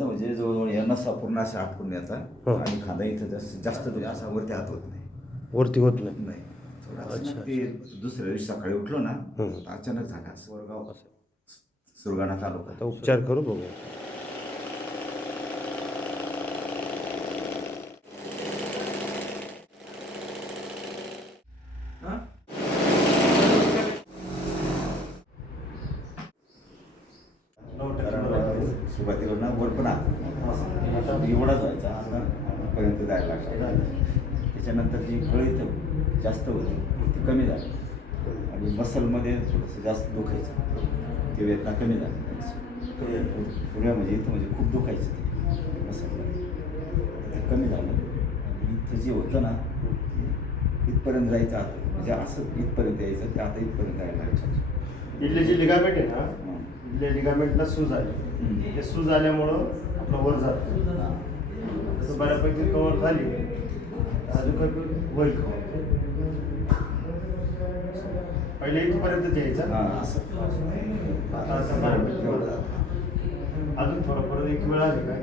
याचा म्हणजे जवळजवळ या नसा पूर्ण असा आटकून याचा हो. आणि खांदा इथं जास्त असा वरती हात होत नाही. वरती होत नाही. नाही थोडं असं अच्छा, ना ते दुसऱ्या दिवशी सकाळी उठलो ना हं. तर अचानक झाला स्वरगाव सुरगाणा तालुका. आता उपचार करू बघूया. सुरुवातीला ना वर पण आता एवढाच व्हायचा आता पर्यंत जायला लागला. त्याच्यानंतर जी कळ इथं जास्त होती ती कमी झाली आणि मसलमध्ये थोडंसं जास्त दुखायचं, ते वेदना कमी झाली. पुढे म्हणजे इथं म्हणजे खूप दुखायचं ते मसलमध्ये, ते कमी झालं आणि इथं जे होतं ना इथपर्यंत जायचं आता म्हणजे असं इथपर्यंत यायचं ते आता इथपर्यंत जायला लागलं. इथले जे लिगामेंट आहे ना, इथल्या लिगामेंटला सूज आहे. ते सूज आल्यामुळं आपलं वर जातं. तसं बऱ्यापैकी कवर झाली अजून काही होईल का पहिले इथपर्यंत यायचं असं आता असं बऱ्यापैकी वर जातं. अजून थोडं परत एक वेळ आली काय